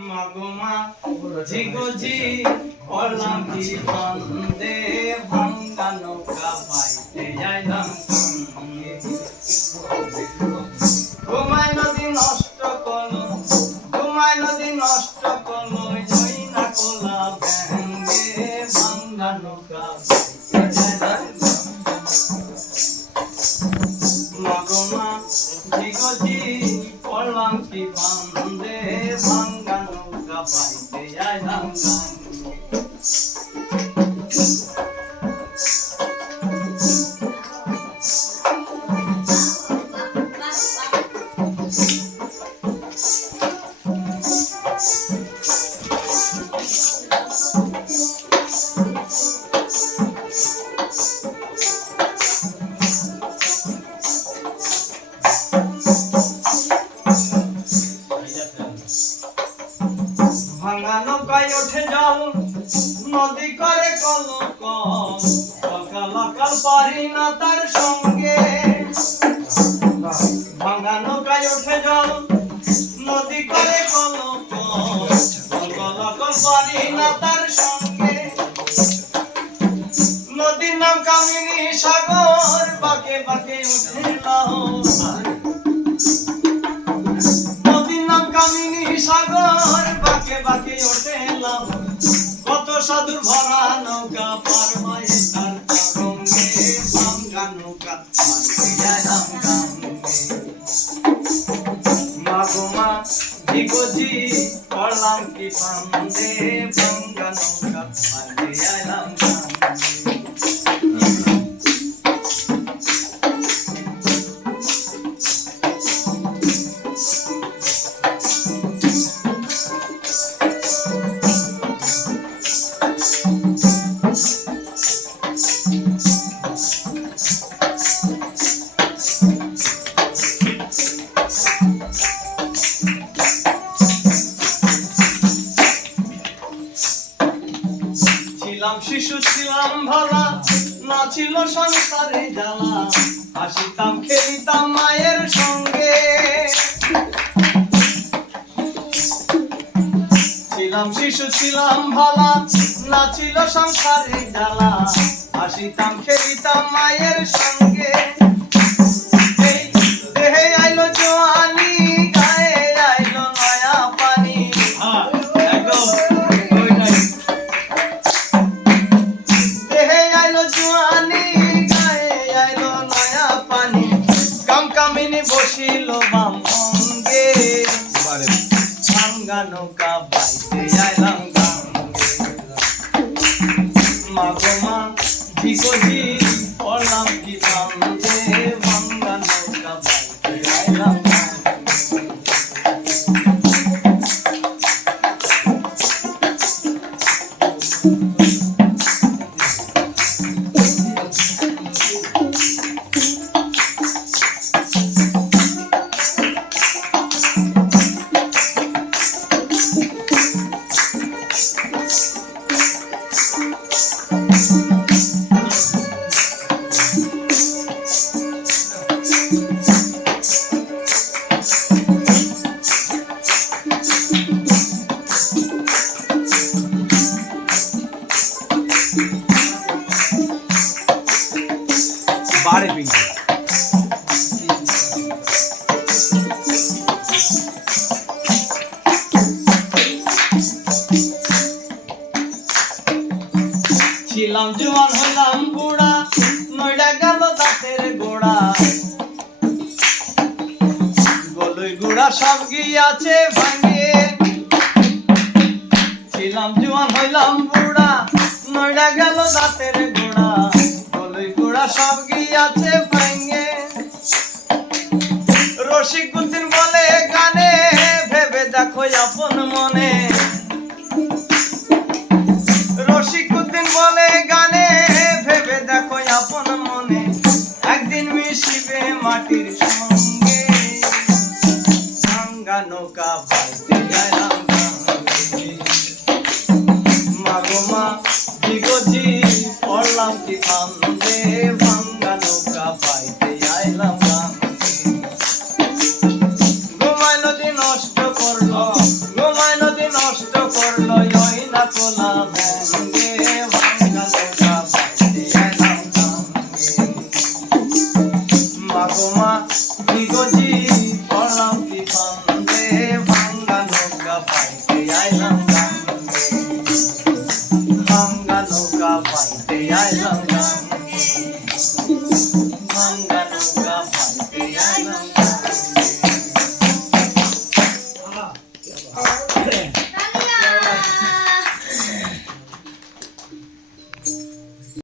মাগমা জিগজি গজি বললাম কি বন্দে ভাঙ্গা নৌকা পাইতে যাইলাম পড়লাম কি নদী করে কলক সকাল কাল পারি না তার সঙ্গে। ভাঙা নৌকায় ওঠে জল, নদী করে কলক সকাল কাল পারি না তার সঙ্গে। নদীর নাম কামিনী সাগর, বাকে বাকে উঠে নদীর নাম কামিনী সাগর, বাকে বাকে লাভ কত সাধুর ভরা নৌকা, পার হয়ে তার তরঙ্গে, ভাঙ্গা নৌকা। মাগো মা ভিগোজি পড়লাম কি পান্দে ভাঙ্গা নৌকা পাইতে শিশু ছিলাম ভালা, না ছিল সংসারে জ্বালা। হাসিতাম, খেলিতাম মায়ের সঙ্গে। ছিলাম, শিশু ছিলাম ভালা, না ছিল সংসারে জ্বালা। হাসিতাম, খেলিতাম মায়ের সঙ্গে। বসিল বাম অঙ্গে ভাঙ্গা নৌকা বাইতে আইলাম গাঙ্গে। মাগো মা ভিগোজি পড়লাম কি বান্দে ভাঙ্গা নৌকা বাইতে আইলাম গাঙ্গে। বারে পিঙ্কি ছিলাম জোয়ান হলাম বুড়া, নইডা গেল দাঁতের গোড়া। গলই গুড়া সব গিয়াছে ভাঙে। ছিলাম জোয়ান, হইলাম বুড়া নইডা গেল দাঁতের গোড়া। গলই গুড়া সব গিয়াছে ভাঙে। রসিকুদ্দিন বলে, গানে ভেবে দেখো আপন মনে। রসিকুদ্দিন বলে, গানে ভেবে দেখো আপন মনে। একদিন মিশিবে মাটির সঙ্গে। ভাঙ্গা নৌকা Ay,